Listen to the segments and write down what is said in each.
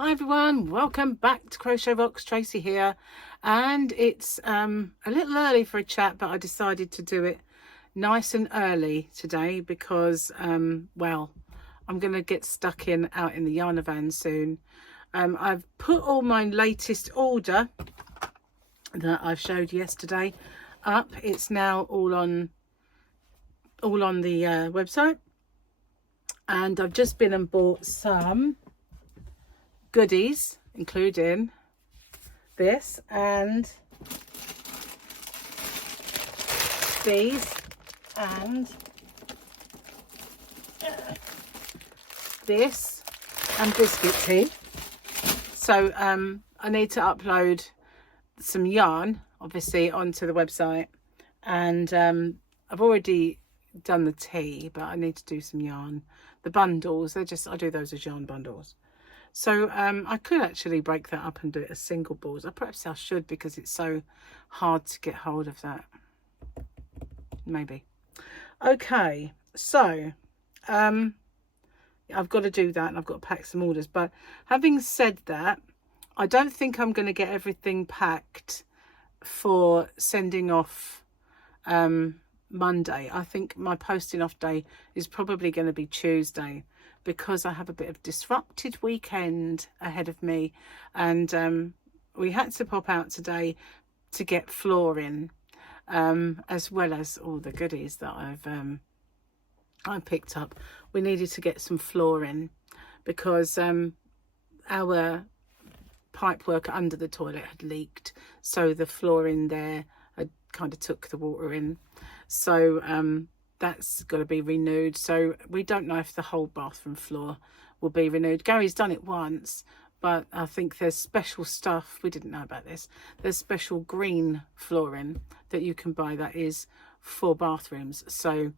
Hi everyone, welcome back to Crochet Rocks. Tracy here, and it's a little early for a chat, but I decided to do it nice and early today because well, I'm gonna get stuck out in the yarn van soon. I've put all my latest order that I've showed yesterday up. It's now all on the website, and I've just been and bought some goodies, including this and these and this and biscuit tea. So I need to upload some yarn obviously onto the website, and I've already done the tea, but I need to do some yarn. The bundles, I do those as yarn bundles. So I could actually break that up and do it as single balls. Perhaps I should, because it's so hard to get hold of that. Maybe. Okay, so I've got to do that, and I've got to pack some orders. But having said that, I don't think I'm going to get everything packed for sending off Monday. I think my posting off day is probably going to be Tuesday, because I have a bit of disrupted weekend ahead of me, and we had to pop out today to get flooring, as well as all the goodies that I picked up. We needed to get some flooring because our pipe work under the toilet had leaked, so the flooring there had kind of took the water in. So that's got to be renewed. So we don't know if the whole bathroom floor will be renewed. Gary's done it once, but I think there's special stuff. We didn't know about this. There's special green flooring that you can buy that is for bathrooms. So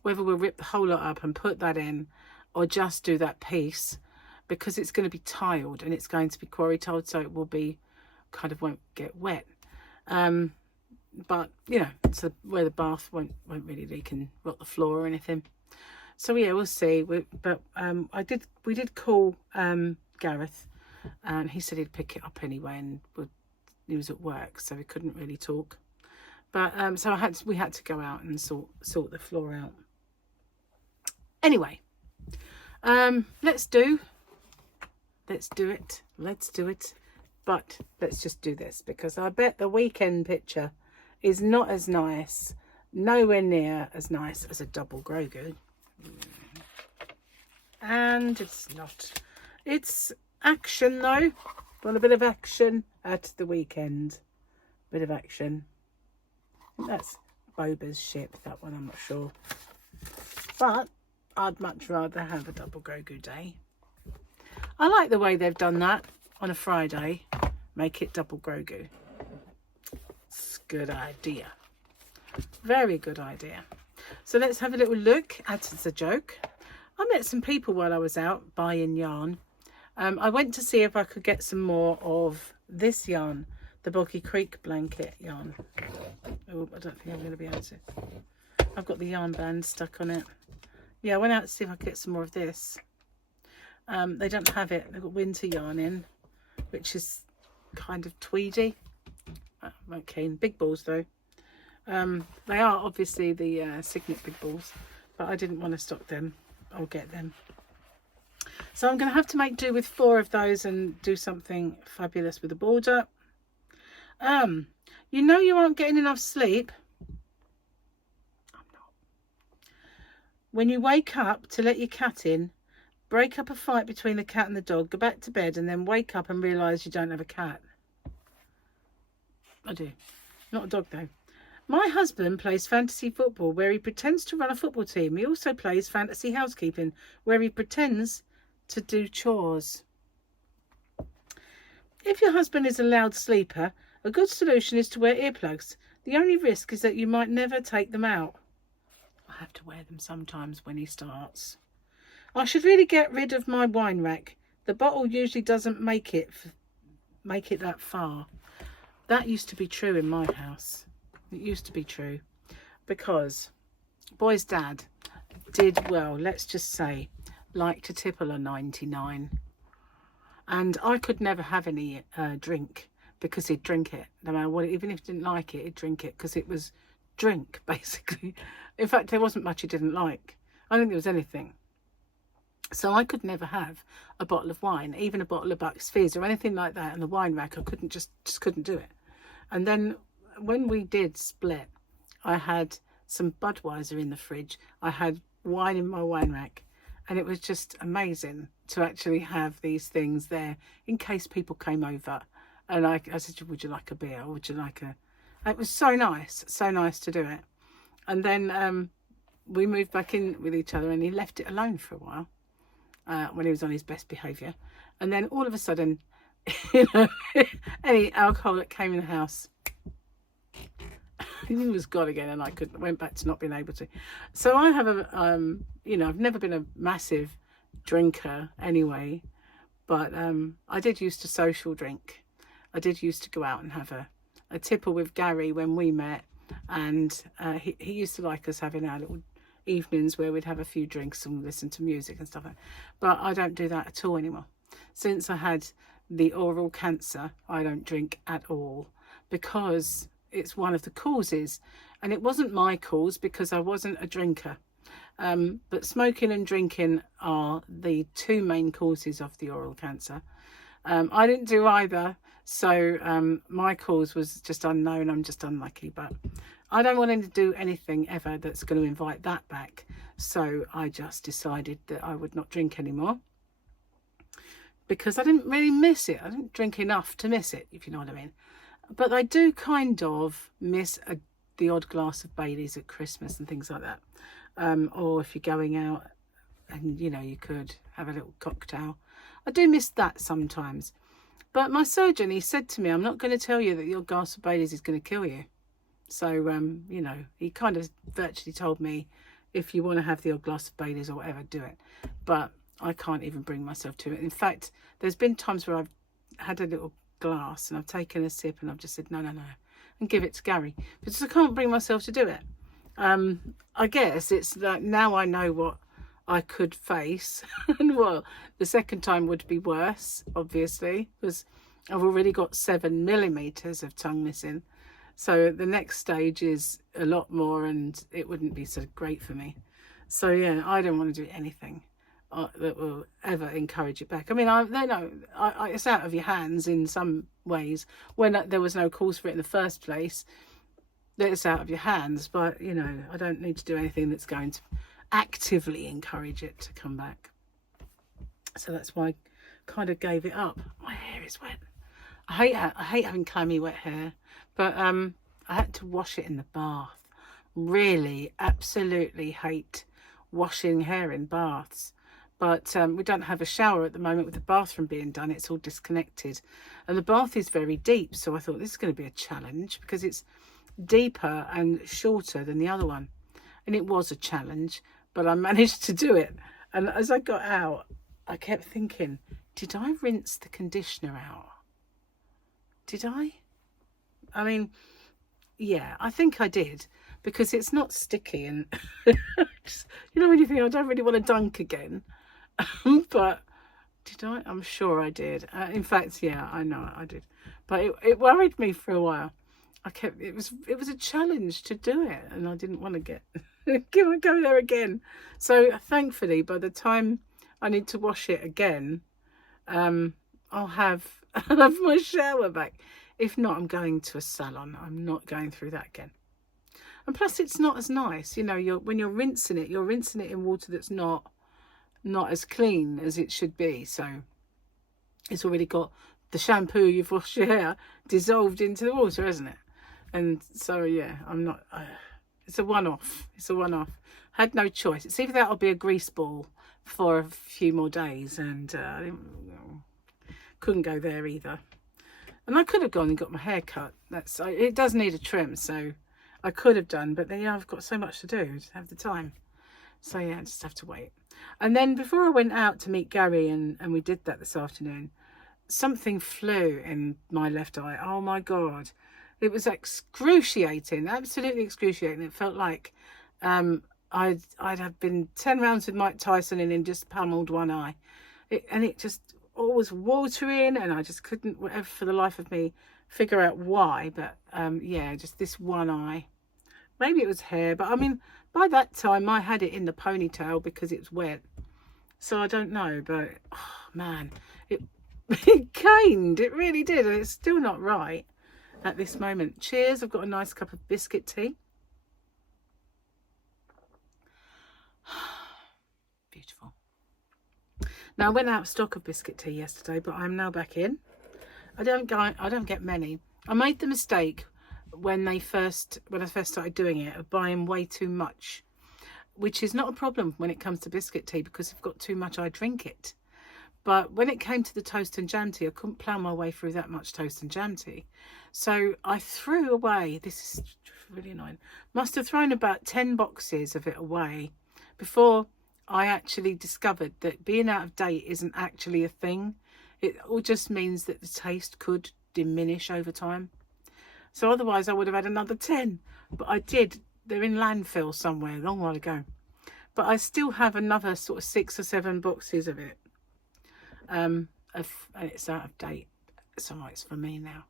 whether we'll rip the whole lot up and put that in, or just do that piece, because it's going to be tiled and it's going to be quarry tiled, so it will be kind of won't get wet. But you know, so where the bath won't really leak and rot the floor or anything. So yeah, we'll see. But we did call Gareth, and he said he'd pick it up anyway, and he was at work, so we couldn't really talk. But so we had to go out and sort the floor out. Anyway, let's do it. But let's just do this, because I bet the weekend picture is not as nice, nowhere near as nice as a double Grogu. And it's not. It's action though. Want a bit of action at the weekend. Bit of action. I think that's Boba's ship, that one, I'm not sure. But I'd much rather have a double Grogu day. I like the way they've done that on a Friday. Make it double Grogu. Good idea, very good idea. So let's have a little look at the joke. I met some people while I was out buying yarn. I went to see if I could get some more of this yarn, the Boggy Creek blanket yarn. Oh, I don't think I'm going to be able to. I've got the yarn band stuck on it. Yeah, I went out to see if I could get some more of this. They don't have it. They've got winter yarn in, which is kind of tweedy. I'm keen. Big balls though. They are obviously the Signet big balls, but I didn't want to stock them. I'll get them. So I'm going to have to make do with 4 of those and do something fabulous with the border. You know you aren't getting enough sleep. I'm not. When you wake up to let your cat in, break up a fight between the cat and the dog, go back to bed, and then wake up and realise you don't have a cat. I do. Not a dog though. My husband plays fantasy football where he pretends to run a football team. He also plays fantasy housekeeping where he pretends to do chores. If your husband is a loud sleeper, a good solution is to wear earplugs. The only risk is that you might never take them out. I have to wear them sometimes when he starts. I should really get rid of my wine rack. The bottle usually doesn't make it that far. That used to be true in my house. It used to be true, because boy's dad did, well, let's just say, like to tipple a 99. And I could never have any drink, because he'd drink it no matter what. Even if he didn't like it, he'd drink it, because it was drink, basically. In fact, there wasn't much he didn't like. I don't think there was anything. So I could never have a bottle of wine, even a bottle of Bucks Fizz or anything like that in the wine rack. I couldn't, just couldn't do it. And then when we did split, I had some Budweiser in the fridge. I had wine in my wine rack, and it was just amazing to actually have these things there in case people came over. And I said, would you like a beer? Or would you like a... It was so nice to do it. And then we moved back in with each other, and he left it alone for a while when he was on his best behaviour. And then all of a sudden, you know, any alcohol that came in the house, he was gone again, and I went back to not being able to. So I have a, you know, I've never been a massive drinker anyway, but I did used to social drink. I did used to go out and have a tipple with Gary when we met, and he used to like us having our little evenings where we'd have a few drinks and listen to music and stuff like that. But I don't do that at all anymore. Since I had the oral cancer, I don't drink at all, because it's one of the causes, and it wasn't my cause because I wasn't a drinker. But smoking and drinking are the two main causes of the oral cancer. I didn't do either, so my cause was just unknown. I'm just unlucky, but I don't want to do anything ever that's going to invite that back. So I just decided that I would not drink anymore, because I didn't really miss it. I didn't drink enough to miss it, if you know what I mean. But I do kind of miss the odd glass of Baileys at Christmas and things like that. Or if you're going out and, you know, you could have a little cocktail. I do miss that sometimes. But my surgeon, he said to me, I'm not going to tell you that your glass of Baileys is going to kill you. So, you know, he kind of virtually told me, if you want to have the odd glass of Baileys or whatever, do it. But I can't even bring myself to it. In fact, there's been times where I've had a little glass and I've taken a sip and I've just said, no, and give it to Gary, because I can't bring myself to do it. I guess it's like, now I know what I could face. And well, the second time would be worse, obviously, because I've already got 7 millimeters of tongue missing. So the next stage is a lot more, and it wouldn't be so great for me. So yeah, I don't want to do anything that will ever encourage it back. I mean, it's out of your hands in some ways. When there was no cause for it in the first place, it's out of your hands. But, you know, I don't need to do anything that's going to actively encourage it to come back. So that's why I kind of gave it up. My hair is wet. I hate having clammy wet hair, but I had to wash it in the bath. Really, absolutely hate washing hair in baths. But we don't have a shower at the moment with the bathroom being done. It's all disconnected. And the bath is very deep. So I thought this is going to be a challenge, because it's deeper and shorter than the other one. And it was a challenge, but I managed to do it. And as I got out, I kept thinking, did I rinse the conditioner out? Did I? I mean, yeah, I think I did, because it's not sticky. And you know, when you think, I don't really want to dunk again. But did I? I'm sure I did. In fact, yeah, I know I did. But it worried me for a while. It was a challenge to do it, and I didn't want to go there again. So thankfully, by the time I need to wash it again, I'll have my shower back. If not, I'm going to a salon. I'm not going through that again. And plus, it's not as nice. You know, when you're rinsing it in water that's not as clean as it should be. So it's already got the shampoo you've washed your hair dissolved into the water, hasn't it? And so, yeah, I'm not... it's a one-off. Had no choice. It's either that or be a grease ball for a few more days, and couldn't go there either. And I could have gone and got my hair cut. It does need a trim, so I could have done, but then, yeah, I've got so much to do to have the time. So yeah, I just have to wait. And then before I went out to meet Gary, and we did that this afternoon, something flew in my left eye. Oh my God. It was excruciating, absolutely excruciating. It felt like I'd have been 10 rounds with Mike Tyson and then just pummeled one eye. It just always watering, and I just couldn't, whatever, for the life of me, figure out why. But yeah, just this one eye. Maybe it was hair, but I mean, by that time I had it in the ponytail because it was wet. So I don't know, but oh man, it it caned, it really did, and it's still not right at this moment. Cheers, I've got a nice cup of biscuit tea. Beautiful. Now I went out of stock of biscuit tea yesterday, but I'm now back in. I don't get many. I made the mistake when I first started doing it of buying way too much, which is not a problem when it comes to biscuit tea, because if I've got too much I drink it. But when it came to the toast and jam tea, I couldn't plough my way through that much toast and jam tea. So I threw away, this is really annoying, must have thrown about 10 boxes of it away before I actually discovered that being out of date isn't actually a thing. It all just means that the taste could diminish over time. So otherwise I would have had another 10, but I did. They're in landfill somewhere a long while ago. But I still have another sort of 6 or 7 boxes of it. And it's out of date, so it's for me now.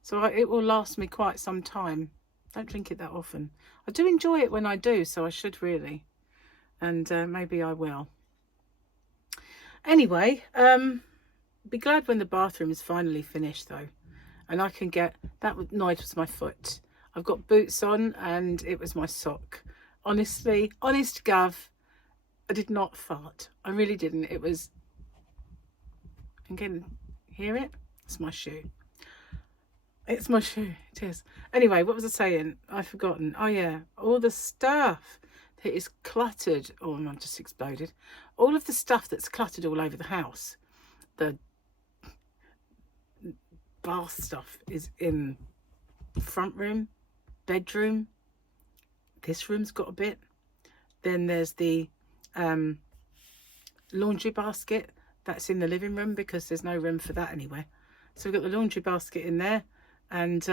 So it will last me quite some time. Don't drink it that often. I do enjoy it when I do, so I should really. And maybe I will. Anyway, be glad when the bathroom is finally finished though. And I can get, that noise was my foot. I've got boots on and it was my sock. Honestly, honest Gov, I did not fart. I really didn't. It was, again, hear it? It's my shoe. It's my shoe. It is. Anyway, what was I saying? I've forgotten. Oh yeah, all the stuff that is cluttered. Oh, I've just exploded. All of the stuff that's cluttered all over the house. The bath stuff is in the front room, bedroom. This room's got a bit. Then there's the laundry basket that's in the living room because there's no room for that anywhere. So we've got the laundry basket in there, and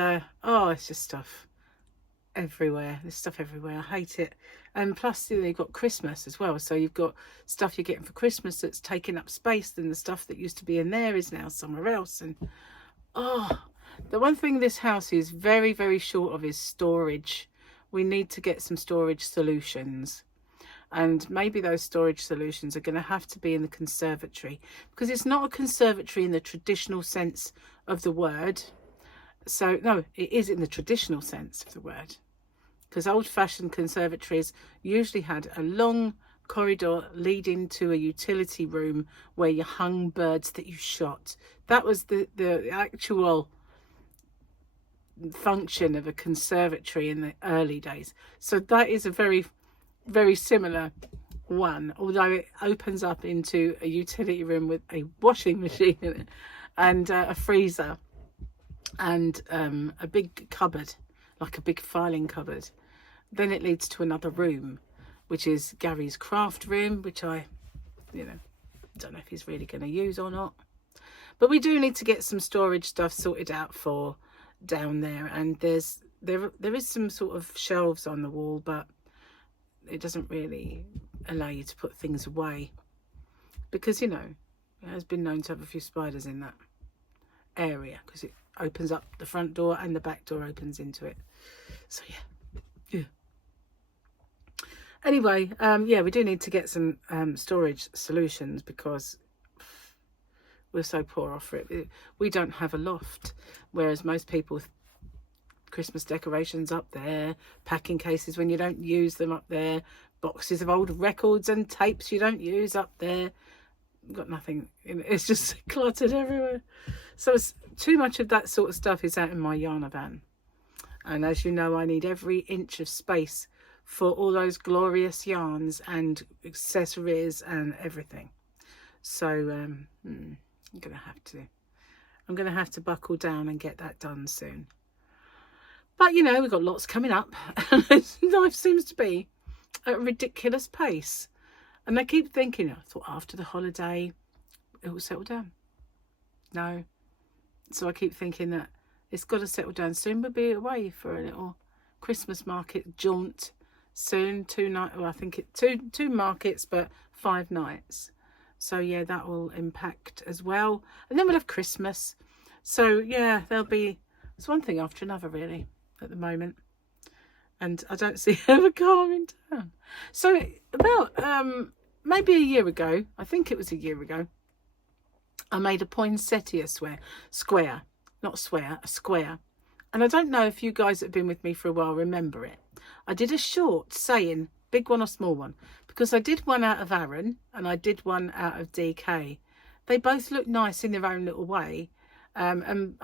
oh, it's just stuff everywhere. There's stuff everywhere. I hate it. And plus, you know, you've got Christmas as well, so you've got stuff you're getting for Christmas that's taking up space, and the stuff that used to be in there is now somewhere else. And oh, the one thing this house is very, very short of is storage. We need to get some storage solutions. And maybe those storage solutions are going to have to be in the conservatory, because it's not a conservatory in the traditional sense of the word. So, no, it is in the traditional sense of the word, because old-fashioned conservatories usually had a long corridor leading to a utility room where you hung birds that you shot. That was the actual function of a conservatory in the early days. So that is a very, very similar one, although it opens up into a utility room with a washing machine in it, and a freezer, and a big cupboard, like a big filing cupboard. Then it leads to another room, which is Gary's craft room, which I, you know, don't know if he's really going to use or not. But we do need to get some storage stuff sorted out for down there. And there is some sort of shelves on the wall, but it doesn't really allow you to put things away, because, you know, it has been known to have a few spiders in that area, because it opens up the front door and the back door opens into it. So yeah. Anyway, yeah, we do need to get some storage solutions, because we're so poor off for it. We don't have a loft, whereas most people, Christmas decorations up there, packing cases when you don't use them up there, boxes of old records and tapes you don't use up there. We've got nothing in it. It's just cluttered everywhere. So it's too much of that sort of stuff is out in my yarn van. And as you know, I need every inch of space for all those glorious yarns and accessories and everything. So I'm gonna have to buckle down and get that done soon. But you know, we've got lots coming up, and life seems to be at a ridiculous pace. And I keep thinking, I thought after the holiday it will settle down. No. So I keep thinking that it's got to settle down soon. We'll be away for a little Christmas market jaunt soon. 2 nights, well, I think two markets, but 5 nights. So yeah, that will impact as well. And then we'll have Christmas. So yeah, there'll be, it's one thing after another really at the moment. And I don't see ever calming down. So about maybe a year ago, I think it was a year ago, I made a poinsettia square, not swear, a square. And I don't know if you guys that have been with me for a while remember it. I did a short saying, big one or small one, because I did one out of Aaron and I did one out of DK. They both look nice in their own little way. And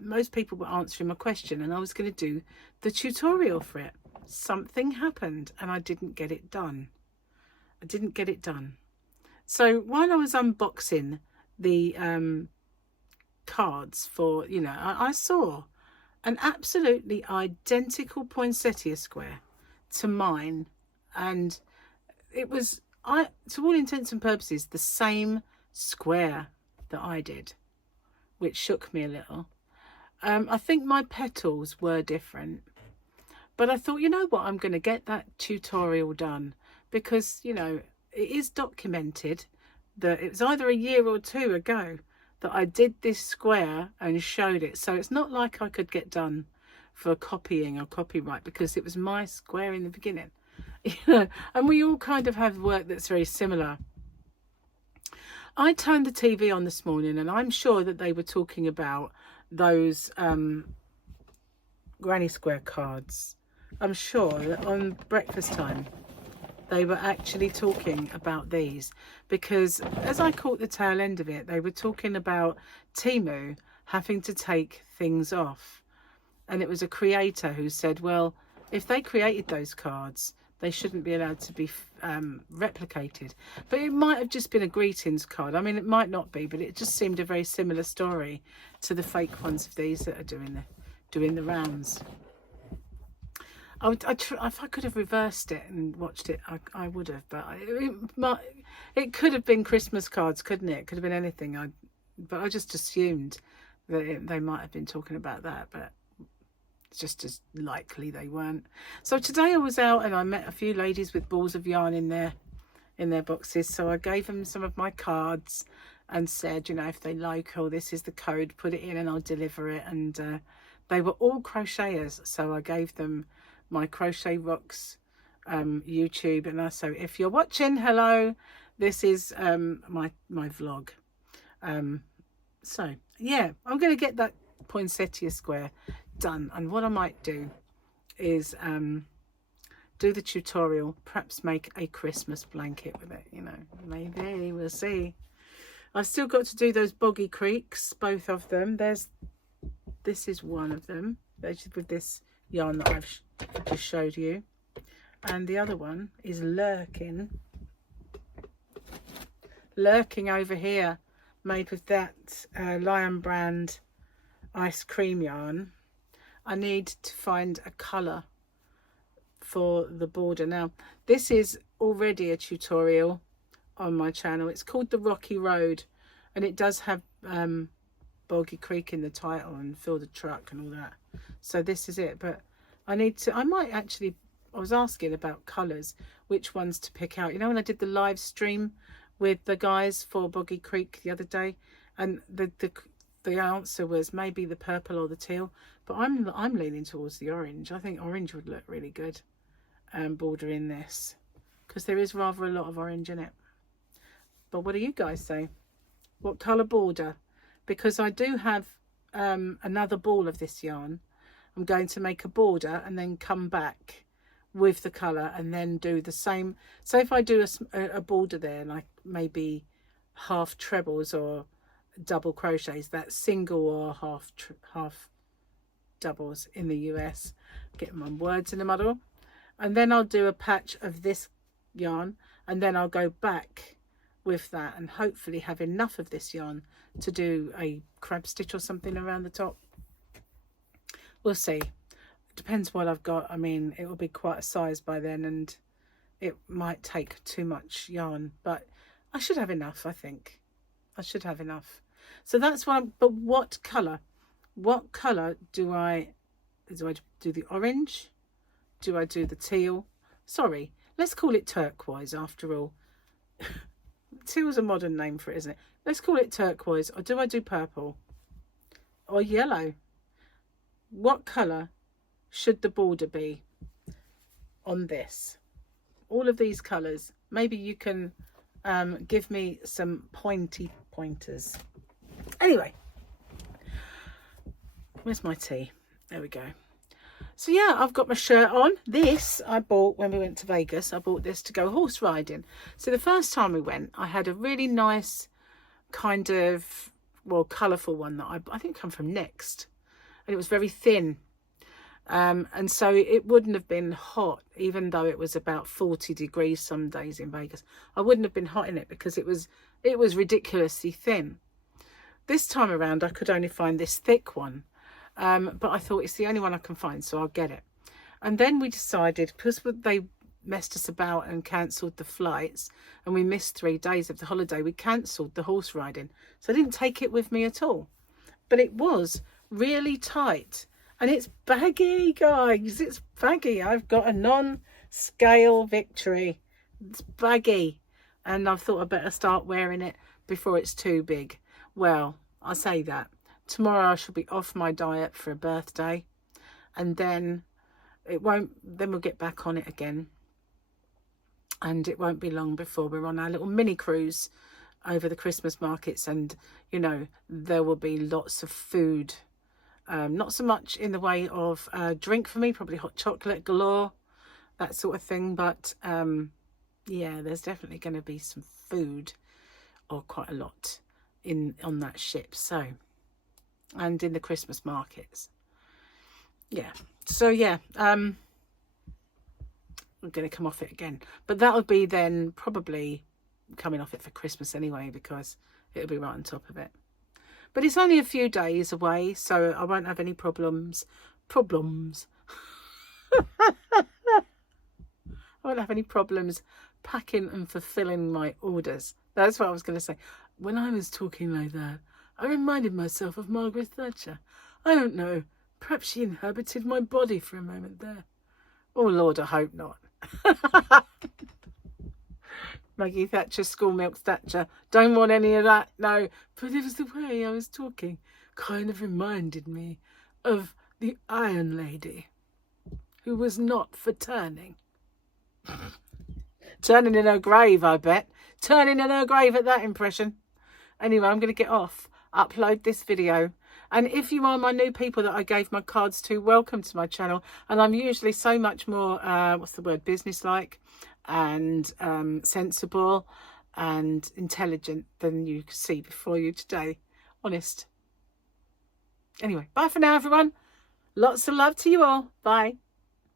most people were answering my question and I was going to do the tutorial for it. Something happened and I didn't get it done. So while I was unboxing the cards for, you know, I saw an absolutely identical poinsettia square to mine, and it was, to all intents and purposes, the same square that I did, which shook me a little. I think my petals were different, but I thought, you know what, I'm going to get that tutorial done because, you know, it is documented that it was either a year or two ago that I did this square and showed it. So it's not like I could get done for copying or copyright because it was my square in the beginning. You know, and we all kind of have work that's very similar. I turned the TV on this morning and I'm sure that they were talking about those granny square cards. I'm sure that on breakfast time they were actually talking about these, because as I caught the tail end of it, they were talking about Temu having to take things off. And it was a creator who said, well, if they created those cards, they shouldn't be allowed to be replicated. But it might have just been a greetings card. I mean, it might not be, but it just seemed a very similar story to the fake ones of these that are doing the rounds. If I could have reversed it and watched it, I would have. But it could have been Christmas cards, couldn't it? It could have been anything. But I just assumed that they might have been talking about that. But it's just as likely they weren't. So today I was out and I met a few ladies with balls of yarn in their boxes. So I gave them some of my cards and said, you know, if they like, oh, this is the code, put it in and I'll deliver it. And they were all crocheters, so I gave them my Crochet Rocks YouTube, and so if you're watching, hello, this is my vlog. So yeah, I'm going to get that poinsettia square done, and what I might do is do the tutorial, perhaps make a Christmas blanket with it, you know, maybe, we'll see. I've still got to do those boggy creeks, both of them. This is one of them, with this yarn that I've just showed you, and the other one is lurking over here, made with that Lion brand ice cream yarn. I need to find a colour for the border. Now this is already a tutorial on my channel. It's called the Rocky Road, and it does have Boggy Creek in the title and Fill the Truck and all that. So this is it, but I was asking about colours, which ones to pick out. You know, when I did the live stream with the guys for Boggy Creek the other day, and the answer was maybe the purple or the teal, but I'm leaning towards the orange. I think orange would look really good bordering this, because there is rather a lot of orange in it. But what do you guys say? What colour border? Because I do have another ball of this yarn. I'm going to make a border and then come back with the colour and then do the same. So if I do a border there, like maybe half trebles or double crochets, that's single or half doubles in the US. Getting my words in a muddle. And then I'll do a patch of this yarn, and then I'll go back with that and hopefully have enough of this yarn to do a crab stitch or something around the top. We'll see. Depends what I've got. I mean, it will be quite a size by then, and it might take too much yarn, but I should have enough. I think I should have enough. So that's what but what colour do I do? The orange? Do I do the teal? Sorry, let's call it turquoise after all. teal's a modern name for it, isn't it? Let's call it turquoise. Or do I do purple? Or yellow? What colour should the border be on this? All of these colours. Maybe you can give me some pointers. Anyway, where's my tea? There we go. So yeah, I've got my shirt on. This I bought when we went to Vegas. I bought this to go horse riding. So the first time we went, I had a really nice kind of, well, colourful one that I think come from Next. And it was very thin. And so it wouldn't have been hot, even though it was about 40 degrees some days in Vegas. I wouldn't have been hot in it because it was ridiculously thin. This time around, I could only find this thick one. But I thought it's the only one I can find, so I'll get it. And then we decided, because they messed us about and cancelled the flights, and we missed 3 days of the holiday, we cancelled the horse riding. So I didn't take it with me at all. But it was really tight. And it's baggy, guys. It's baggy. I've got a non-scale Victory. It's baggy. And I thought I'd better start wearing it before it's too big. Well, I say that. Tomorrow I shall be off my diet for a birthday. And then then we'll get back on it again. And it won't be long before we're on our little mini cruise over the Christmas markets. And, you know, there will be lots of food. Not so much in the way of drink for me, probably hot chocolate galore, that sort of thing. But yeah, there's definitely going to be some food, or quite a lot, on that ship. So, and in the Christmas markets. Yeah. So yeah, I'm going to come off it again. But that'll be then probably coming off it for Christmas anyway, because it'll be right on top of it. But it's only a few days away, so I won't have any problems. I won't have any problems packing and fulfilling my orders. That's what I was going to say. When I was talking like that, I reminded myself of Margaret Thatcher. I don't know. Perhaps she inhabited my body for a moment there. Oh, Lord, I hope not. Maggie Thatcher, school milk Thatcher. Don't want any of that, no. But it was the way I was talking. Kind of reminded me of the Iron Lady, who was not for turning. Turning in her grave, I bet. Turning in her grave at that impression. Anyway, I'm going to get off, upload this video. And if you are my new people that I gave my cards to, welcome to my channel. And I'm usually so much more, businesslike and sensible and intelligent than you could see before you today. Honest. Anyway, bye for now, everyone. Lots of love to you all. Bye.